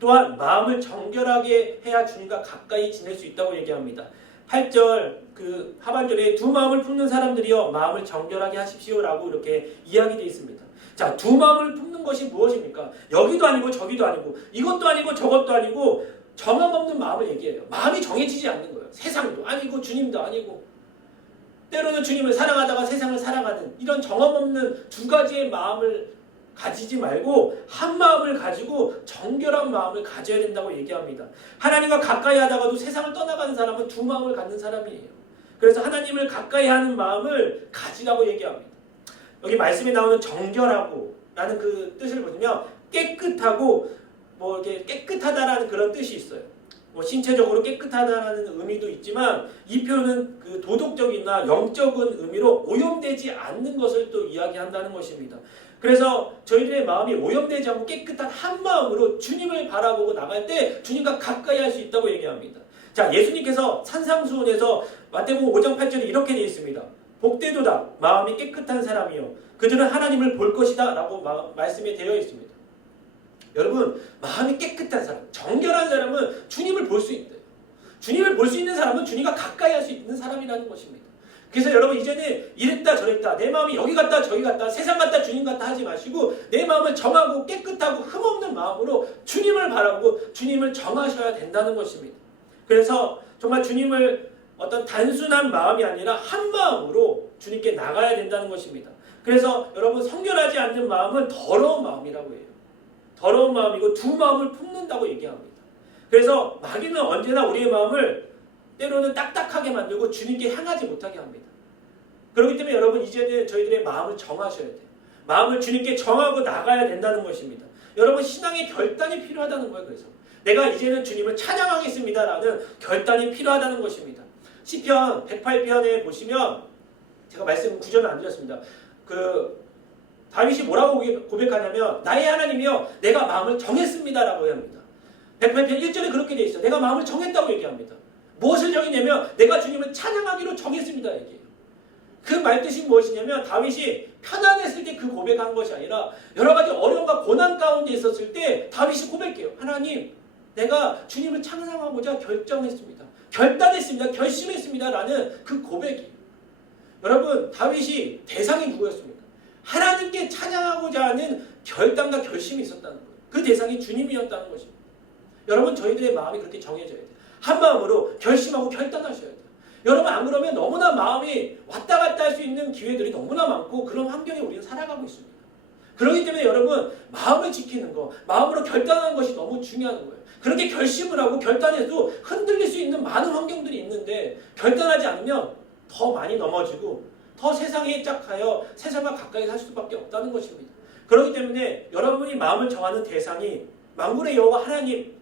또한 마음을 정결하게 해야 주님과 가까이 지낼 수 있다고 얘기합니다. 8절 그 하반절에 두 마음을 품는 사람들이여 마음을 정결하게 하십시오 라고 이렇게 이야기되어 있습니다. 자, 두 마음을 품는 것이 무엇입니까? 여기도 아니고 저기도 아니고 이것도 아니고 저것도 아니고 정함 없는 마음을 얘기해요. 마음이 정해지지 않는 거예요. 세상도 아니고 주님도 아니고, 때로는 주님을 사랑하다가 세상을 사랑하는 이런 정함 없는 두 가지의 마음을 가지지 말고 한 마음을 가지고 정결한 마음을 가져야 된다고 얘기합니다. 하나님과 가까이 하다가도 세상을 떠나가는 사람은 두 마음을 갖는 사람이에요. 그래서 하나님을 가까이 하는 마음을 가지라고 얘기합니다. 여기 말씀에 나오는 정결하고 라는 그 뜻을 보시면 깨끗하고 뭐 이렇게 깨끗하다라는 그런 뜻이 있어요. 뭐 신체적으로 깨끗하다라는 의미도 있지만 이 표현은 그 도덕적이나 영적인 의미로 오염되지 않는 것을 또 이야기한다는 것입니다. 그래서 저희들의 마음이 오염되지 않고 깨끗한 한 마음으로 주님을 바라보고 나갈 때 주님과 가까이 할 수 있다고 얘기합니다. 자, 예수님께서 산상수훈에서 마태복음 5장 8절에 이렇게 되어 있습니다. 복되도다 마음이 깨끗한 사람이요 그들은 하나님을 볼 것이다 라고 말씀이 되어 있습니다. 여러분, 마음이 깨끗한 사람, 정결한 사람은 주님을 볼 수 있대요. 주님을 볼 수 있는 사람은 주님과 가까이 할 수 있는 사람이라는 것입니다. 그래서 여러분, 이제는 이랬다 저랬다 내 마음이 여기 갔다 저기 갔다 세상 갔다 주님 갔다 하지 마시고 내 마음을 정하고 깨끗하고 흠없는 마음으로 주님을 바라보고 주님을 정하셔야 된다는 것입니다. 그래서 정말 주님을 어떤 단순한 마음이 아니라 한 마음으로 주님께 나가야 된다는 것입니다. 그래서 여러분, 성결하지 않는 마음은 더러운 마음이라고 해요. 더러운 마음이고 두 마음을 품는다고 얘기합니다. 그래서 마귀는 언제나 우리의 마음을 때로는 딱딱하게 만들고 주님께 향하지 못하게 합니다. 그렇기 때문에 여러분, 이제는 저희들의 마음을 정하셔야 돼요. 마음을 주님께 정하고 나가야 된다는 것입니다. 여러분, 신앙의 결단이 필요하다는 거예요. 그래서 내가 이제는 주님을 찬양하겠습니다라는 결단이 필요하다는 것입니다. 시편 108편에 보시면 제가 말씀 구절은 안 드렸습니다. 다윗이 뭐라고 고백하냐면 나의 하나님이여 내가 마음을 정했습니다라고 합니다. 108편 1절에 그렇게 되어 있어요. 내가 마음을 정했다고 얘기합니다. 무엇을 정했냐면 내가 주님을 찬양하기로 정했습니다 얘기해요. 그 말뜻이 무엇이냐면 다윗이 편안했을 때 그 고백한 것이 아니라 여러 가지 어려움과 고난 가운데 있었을 때 다윗이 고백해요. 하나님, 내가 주님을 찬양하고자 결정했습니다. 결단했습니다. 결심했습니다. 라는 그 고백이에요. 여러분, 다윗이 대상이 누구였습니까? 하나님께 찬양하고자 하는 결단과 결심이 있었다는 거예요. 그 대상이 주님이었다는 것입니다. 여러분, 저희들의 마음이 그렇게 정해져야 돼요. 한 마음으로 결심하고 결단하셔야 돼요. 여러분, 안 그러면 너무나 마음이 왔다 갔다 할 수 있는 기회들이 너무나 많고 그런 환경에 우리는 살아가고 있습니다. 그렇기 때문에 여러분, 마음을 지키는 거, 마음으로 결단하는 것이 너무 중요한 거예요. 그렇게 결심을 하고 결단해도 흔들릴 수 있는 많은 환경들이 있는데 결단하지 않으면 더 많이 넘어지고 더 세상에 짝하여 세상과 가까이 살 수밖에 없다는 것입니다. 그렇기 때문에 여러분이 마음을 정하는 대상이 만군의 여호와 하나님,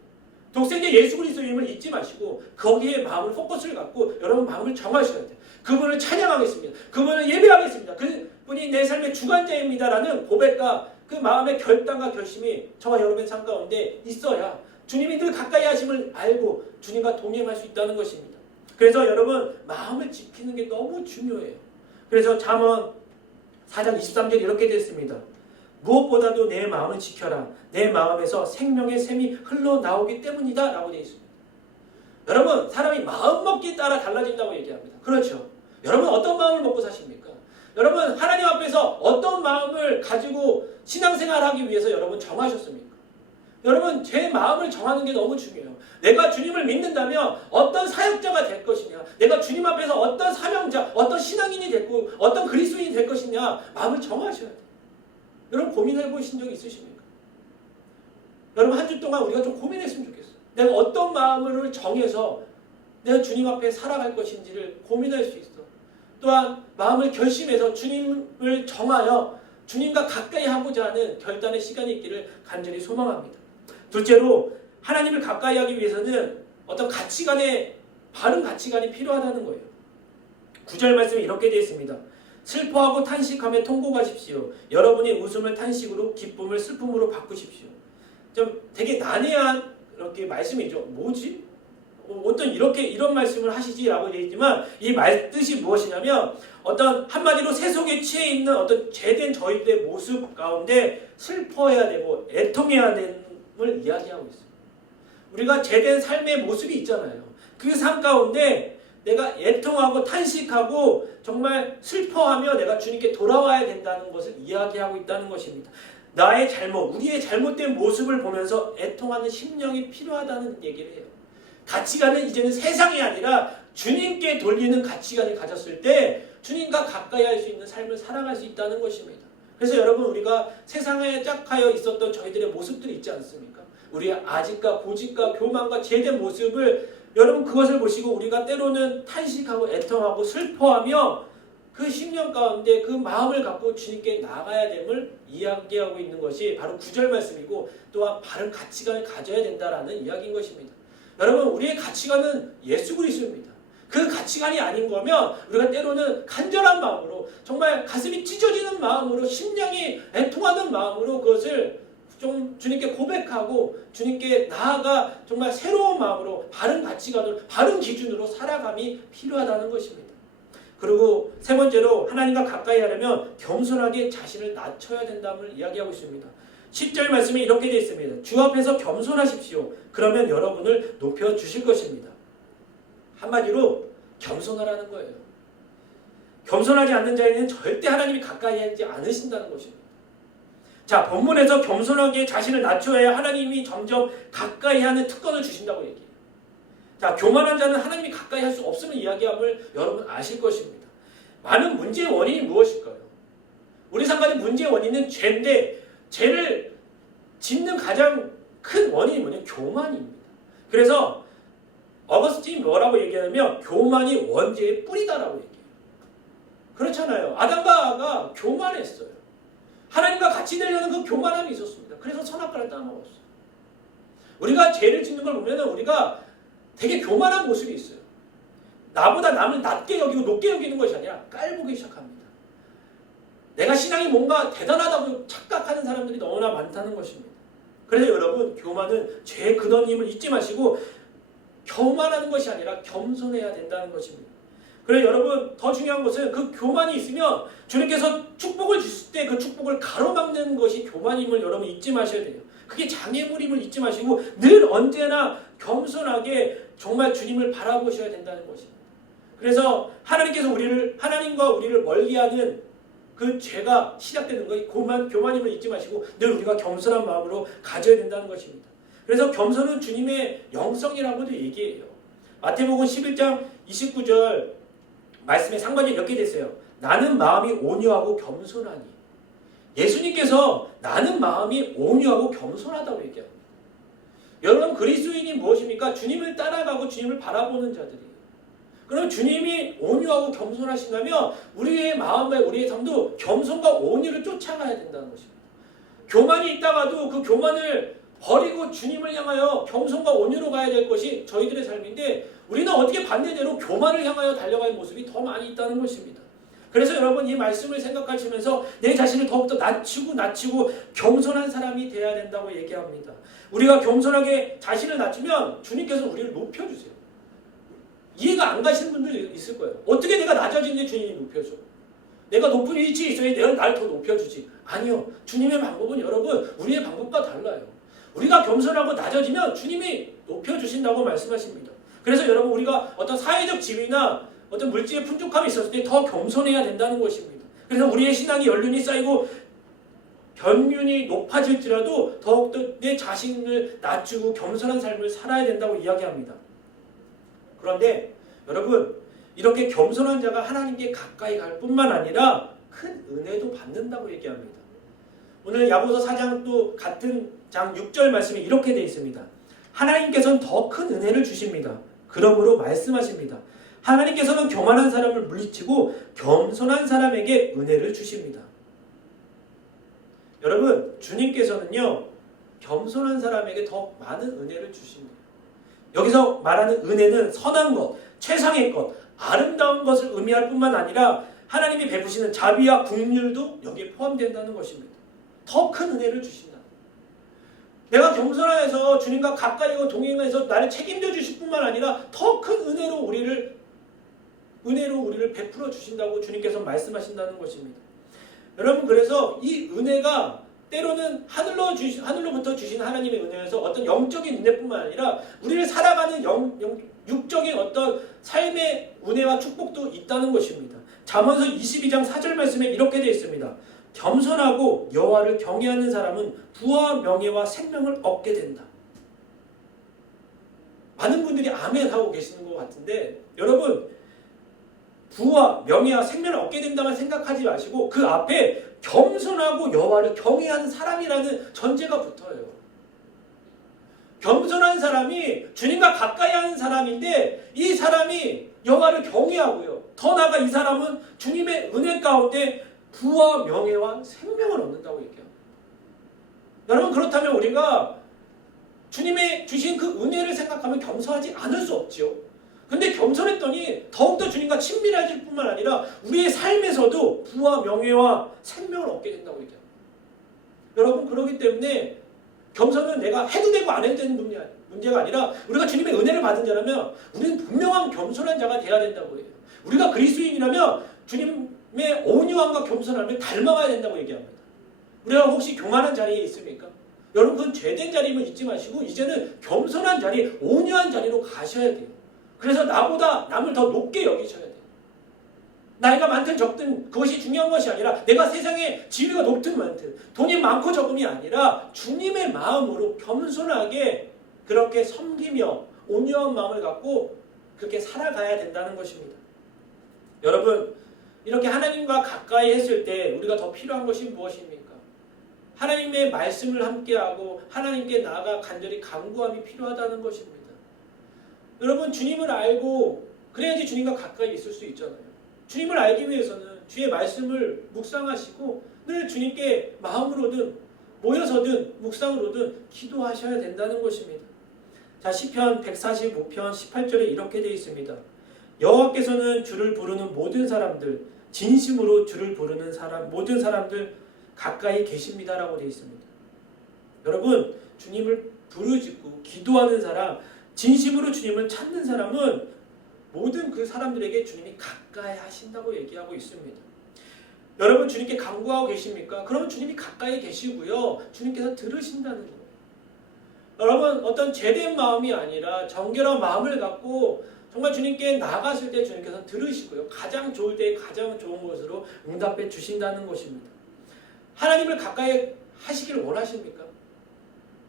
독생자 예수 그리스도임을 잊지 마시고 거기에 마음을 포커스를 갖고 여러분 마음을 정하셔야 돼요. 그분을 찬양하겠습니다. 그분을 예배하겠습니다. 그분이 내 삶의 주관자입니다라는 고백과 그 마음의 결단과 결심이 저와 여러분의 삶 가운데 있어야 주님이 늘 가까이 하심을 알고 주님과 동행할 수 있다는 것입니다. 그래서 여러분 마음을 지키는 게 너무 중요해요. 그래서 잠언 4장 23절 이렇게 되어 있습니다. 무엇보다도 내 마음을 지켜라. 내 마음에서 생명의 샘이 흘러나오기 때문이다 라고 되어 있습니다. 여러분 사람이 마음먹기에 따라 달라진다고 얘기합니다. 그렇죠? 여러분 어떤 마음을 먹고 사십니까? 여러분 하나님 앞에서 어떤 마음을 가지고 신앙생활하기 위해서 여러분 정하셨습니까? 여러분 제 마음을 정하는 게 너무 중요해요. 내가 주님을 믿는다면 어떤 사역자가 될 것이냐, 내가 주님 앞에서 어떤 사명자, 어떤 신앙인이 됐고 어떤 그리스도인이 될 것이냐 마음을 정하셔야 돼요. 여러분 고민해 보신 적 있으십니까? 여러분 한 주 동안 우리가 좀 고민했으면 좋겠어요. 내가 어떤 마음을 정해서 내가 주님 앞에 살아갈 것인지를 고민할 수 있어. 또한 마음을 결심해서 주님을 정하여 주님과 가까이 하고자 하는 결단의 시간이 있기를 간절히 소망합니다. 둘째로 하나님을 가까이 하기 위해서는 어떤 가치관의 바른 가치관이 필요하다는 거예요. 9절 말씀에 이렇게 되어 있습니다. 슬퍼하고 탄식하며 통곡하십시오. 여러분이 웃음을 탄식으로 기쁨을 슬픔으로 바꾸십시오. 좀 되게 난해한 이렇게 말씀이죠. 뭐지? 어떤 이런 말씀을 하시지라고 되어 있지만 이 말 뜻이 무엇이냐면 어떤 한마디로 세속에 취해 있는 어떤 죄된 저희들의 모습 가운데 슬퍼해야 되고 애통해야 됨을 이야기하고 있어요. 우리가 죄된 삶의 모습이 있잖아요. 그 삶 가운데 내가 애통하고 탄식하고 정말 슬퍼하며 내가 주님께 돌아와야 된다는 것을 이야기하고 있다는 것입니다. 나의 잘못, 우리의 잘못된 모습을 보면서 애통하는 심령이 필요하다는 얘기를 해요. 가치관은 이제는 세상이 아니라 주님께 돌리는 가치관을 가졌을 때 주님과 가까이 할 수 있는 삶을 살아갈 수 있다는 것입니다. 그래서 여러분 우리가 세상에 짝하여 있었던 저희들의 모습들이 있지 않습니까? 우리의 아집과 고집과 교만과 죄된 모습을 여러분 그것을 보시고 우리가 때로는 탄식하고 애통하고 슬퍼하며 그 심령 가운데 그 마음을 갖고 주님께 나가야 됨을 이야기하고 있는 것이 바로 9절 말씀이고 또한 바른 가치관을 가져야 된다라는 이야기인 것입니다. 여러분 우리의 가치관은 예수 그리스도입니다. 그 가치관이 아닌 거면 우리가 때로는 간절한 마음으로 정말 가슴이 찢어지는 마음으로 심령이 애통하는 마음으로 그것을 좀 주님께 고백하고 주님께 나아가 정말 새로운 마음으로 바른 가치관으로 바른 기준으로 살아감이 필요하다는 것입니다. 그리고 세 번째로 하나님과 가까이 하려면 겸손하게 자신을 낮춰야 된다는 이야기하고 있습니다. 10절 말씀에 이렇게 되어 있습니다. 주 앞에서 겸손하십시오. 그러면 여러분을 높여주실 것입니다. 한마디로 겸손하라는 거예요. 겸손하지 않는 자에는 절대 하나님이 가까이 하지 않으신다는 것입니다. 자, 본문에서 겸손하게 자신을 낮춰야 하나님이 점점 가까이 하는 특권을 주신다고 얘기해요. 자, 교만한 자는 하나님이 가까이 할 수 없음을 이야기함을 여러분 아실 것입니다. 많은 문제의 원인이 무엇일까요? 우리 삶 가진 문제의 원인은 죄인데 죄를 짓는 가장 큰 원인이 뭐냐면 교만입니다. 그래서 어거스틴이 뭐라고 얘기하냐면 교만이 원죄의 뿌리다라고 얘기해요. 그렇잖아요. 아담과 하와가 교만했어요. 하나님과 같이 되려는 그 교만함이 있었습니다. 그래서 선악과를 따먹었어요. 우리가 죄를 짓는 걸 보면 우리가 되게 교만한 모습이 있어요. 나보다 남을 낮게 여기고 높게 여기는 것이 아니라 깔보기 시작합니다. 내가 신앙이 뭔가 대단하다고 착각하는 사람들이 너무나 많다는 것입니다. 그래서 여러분 교만은 죄의 근원임을 잊지 마시고 교만하는 것이 아니라 겸손해야 된다는 것입니다. 그래서 여러분 더 중요한 것은 그 교만이 있으면 주님께서 축복을 주실 때 그 축복을 가로막는 것이 교만임을 여러분 잊지 마셔야 돼요. 그게 장애물임을 잊지 마시고 늘 언제나 겸손하게 정말 주님을 바라보셔야 된다는 것입니다. 그래서 하나님께서 하나님과 우리를 멀리하는 그 죄가 시작되는 거예요. 교만임을 잊지 마시고 늘 우리가 겸손한 마음으로 가져야 된다는 것입니다. 그래서 겸손은 주님의 영성이라고도 얘기해요. 마태복음 11장 29절 말씀에 상반이 이렇게 됐어요. 나는 마음이 온유하고 겸손하니. 예수님께서 나는 마음이 온유하고 겸손하다고 얘기합니다. 여러분 그리스도인이 무엇입니까? 주님을 따라가고 주님을 바라보는 자들이에요. 그럼 주님이 온유하고 겸손하신다면 우리의 마음과 우리의 삶도 겸손과 온유를 쫓아가야 된다는 것입니다. 교만이 있다가도 그 교만을 버리고 주님을 향하여 겸손과 온유로 가야 될 것이 저희들의 삶인데 우리는 어떻게 반대대로 교만을 향하여 달려갈 모습이 더 많이 있다는 것입니다. 그래서 여러분 이 말씀을 생각하시면서 내 자신을 더욱더 낮추고 겸손한 사람이 되어야 된다고 얘기합니다. 우리가 겸손하게 자신을 낮추면 주님께서 우리를 높여주세요. 이해가 안 가시는 분들이 있을 거예요. 어떻게 내가 낮아지는데 주님이 높여줘? 내가 높은 위치에 있어야 내가 나를 더 높여주지. 아니요. 주님의 방법은 여러분 우리의 방법과 달라요. 우리가 겸손하고 낮아지면 주님이 높여주신다고 말씀하십니다. 그래서 여러분 우리가 어떤 사회적 지위나 어떤 물질의 풍족함이 있었을 때 더 겸손해야 된다는 것입니다. 그래서 우리의 신앙이 연륜이 쌓이고 견륜이 높아질지라도 더욱더 내 자신을 낮추고 겸손한 삶을 살아야 된다고 이야기합니다. 그런데 여러분 이렇게 겸손한 자가 하나님께 가까이 갈 뿐만 아니라 큰 은혜도 받는다고 얘기합니다. 오늘 야고보서 4장 또 같은 장 6절 말씀에 이렇게 되어 있습니다. 하나님께서는 더 큰 은혜를 주십니다. 그러므로 말씀하십니다. 하나님께서는 교만한 사람을 물리치고 겸손한 사람에게 은혜를 주십니다. 여러분 주님께서는요 겸손한 사람에게 더 많은 은혜를 주십니다. 여기서 말하는 은혜는 선한 것, 최상의 것, 아름다운 것을 의미할 뿐만 아니라 하나님이 베푸시는 자비와 긍휼도 여기에 포함된다는 것입니다. 더 큰 은혜를 주신다. 내가 겸손해서 주님과 가까이 동행해서 나를 책임져 주실 뿐만 아니라 더 큰 은혜로 우리를 베풀어 주신다고 주님께서 말씀하신다는 것입니다. 여러분 그래서 이 은혜가 때로는 하늘로부터 주신 하나님의 은혜에서 어떤 영적인 은혜뿐만 아니라 우리를 살아가는 육적인 어떤 삶의 은혜와 축복도 있다는 것입니다. 잠언서 22장 4절 말씀에 이렇게 되어 있습니다. 겸손하고 여호와를 경외하는 사람은 부와 명예와 생명을 얻게 된다. 많은 분들이 아멘 하고 계시는 것 같은데 여러분 부와 명예와 생명을 얻게 된다만 생각하지 마시고 그 앞에 겸손하고 여호와를 경외하는 사람이라는 전제가 붙어요. 겸손한 사람이 주님과 가까이 하는 사람인데 이 사람이 여호와를 경외하고요. 더 나아가 이 사람은 주님의 은혜 가운데 부와 명예와 생명을 얻는다고 얘기합니다. 여러분 그렇다면 우리가 주님의 주신 그 은혜를 생각하면 겸손하지 않을 수 없지요. 근데 겸손했더니 더욱더 주님과 친밀해질 뿐만 아니라 우리의 삶에서도 부와 명예와 생명을 얻게 된다고 얘기합니다. 여러분 그렇기 때문에 겸손은 내가 해도 되고 안 해도 되는 문제가 아니라 우리가 주님의 은혜를 받은 자라면 우리는 분명한 겸손한 자가 돼야 된다고 해요. 우리가 그리스도인이라면 주님의 온유함과 겸손함을 닮아가야 된다고 얘기합니다. 우리가 혹시 교만한 자리에 있습니까? 여러분 그건 죄된 자리면 잊지 마시고 이제는 겸손한 자리, 온유한 자리로 가셔야 돼요. 그래서 나보다 남을 더 높게 여기셔야 돼요. 나이가 많든 적든 그것이 중요한 것이 아니라 내가 세상에 지위가 높든 많든 돈이 많고 적음이 아니라 주님의 마음으로 겸손하게 그렇게 섬기며 온유한 마음을 갖고 그렇게 살아가야 된다는 것입니다. 여러분 이렇게 하나님과 가까이 했을 때 우리가 더 필요한 것이 무엇입니까? 하나님의 말씀을 함께하고 하나님께 나아가 간절히 간구함이 필요하다는 것입니다. 여러분 주님을 알고 그래야지 주님과 가까이 있을 수 있잖아요. 주님을 알기 위해서는 주의 말씀을 묵상하시고 늘 주님께 마음으로든 모여서든 묵상으로든 기도하셔야 된다는 것입니다. 자 시편 145편 18절에 이렇게 되어 있습니다. 여호와께서는 주를 부르는 모든 사람들 진심으로 주를 부르는 사람 모든 사람들 가까이 계십니다라고 되어 있습니다. 여러분 주님을 부르짖고 기도하는 사람 진심으로 주님을 찾는 사람은 모든 그 사람들에게 주님이 가까이 하신다고 얘기하고 있습니다. 여러분 주님께 간구하고 계십니까? 그러면 주님이 가까이 계시고요. 주님께서 들으신다는 거예요. 여러분 어떤 죄된 마음이 아니라 정결한 마음을 갖고 정말 주님께 나갔을 때 주님께서 들으시고요. 가장 좋을 때 가장 좋은 것으로 응답해 주신다는 것입니다. 하나님을 가까이 하시길 원하십니까?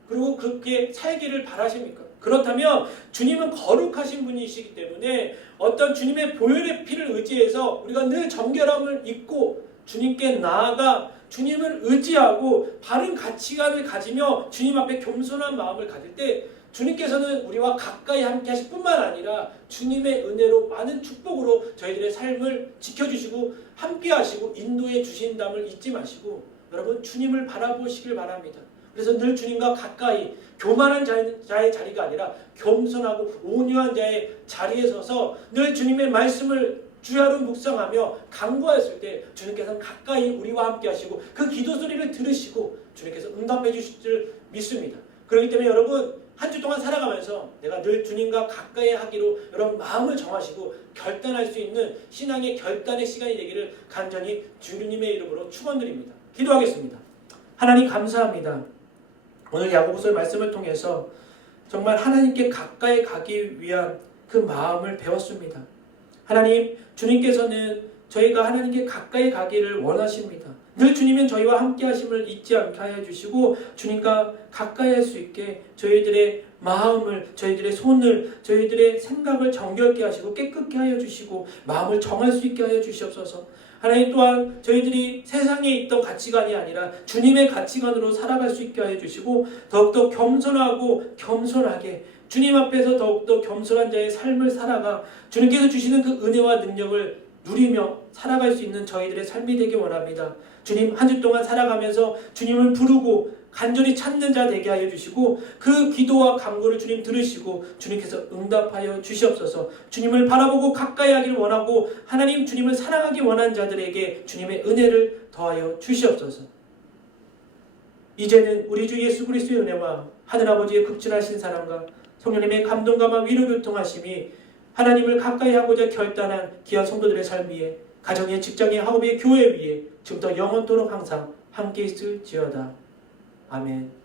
그리고 그렇게 살기를 바라십니까? 그렇다면 주님은 거룩하신 분이시기 때문에 어떤 주님의 보혈의 피를 의지해서 우리가 늘 정결함을 입고 주님께 나아가 주님을 의지하고 바른 가치관을 가지며 주님 앞에 겸손한 마음을 가질 때 주님께서는 우리와 가까이 함께 하실 뿐만 아니라 주님의 은혜로 많은 축복으로 저희들의 삶을 지켜주시고 함께 하시고 인도해 주신다를 잊지 마시고 여러분 주님을 바라보시길 바랍니다. 그래서 늘 주님과 가까이 교만한 자의 자리가 아니라 겸손하고 온유한 자의 자리에 서서 늘 주님의 말씀을 주야로 묵상하며 간구하였을 때 주님께서는 가까이 우리와 함께 하시고 그 기도 소리를 들으시고 주님께서 응답해 주실 줄 믿습니다. 그렇기 때문에 여러분 한 주 동안 살아가면서 내가 늘 주님과 가까이 하기로 여러분 마음을 정하시고 결단할 수 있는 신앙의 결단의 시간이 되기를 간절히 주님의 이름으로 축원드립니다. 기도하겠습니다. 하나님 감사합니다. 오늘 야고보서 말씀을 통해서 정말 하나님께 가까이 가기 위한 그 마음을 배웠습니다. 하나님, 주님께서는 저희가 하나님께 가까이 가기를 원하십니다. 늘 주님은 저희와 함께 하심을 잊지 않게 하여 주시고 주님과 가까이 할 수 있게 저희들의 마음을, 저희들의 손을, 저희들의 생각을 정결케 하시고 깨끗게 하여 주시고 마음을 정할 수 있게 하여 주시옵소서. 하나님 또한 저희들이 세상에 있던 가치관이 아니라 주님의 가치관으로 살아갈 수 있게 하여 주시고 더욱더 겸손하고 겸손하게 주님 앞에서 더욱더 겸손한 자의 삶을 살아가 주님께서 주시는 그 은혜와 능력을 누리며 살아갈 수 있는 저희들의 삶이 되기 원합니다. 주님, 한 주 동안 살아가면서 주님을 부르고 간절히 찾는 자 되게 하여 주시고 그 기도와 간구를 주님 들으시고 주님께서 응답하여 주시옵소서. 주님을 바라보고 가까이 하기를 원하고 하나님 주님을 사랑하기 원하는 자들에게 주님의 은혜를 더하여 주시옵소서. 이제는 우리 주 예수 그리스도의 은혜와 하늘아버지의 극진하신 사랑과 성령님의 감동감과 위로교통하심이 하나님을 가까이 하고자 결단한 귀한 성도들의 삶 위에 가정의 직장의 학업의 교회 위에 지금부터 영원토록 항상 함께 있을지어다. 아멘.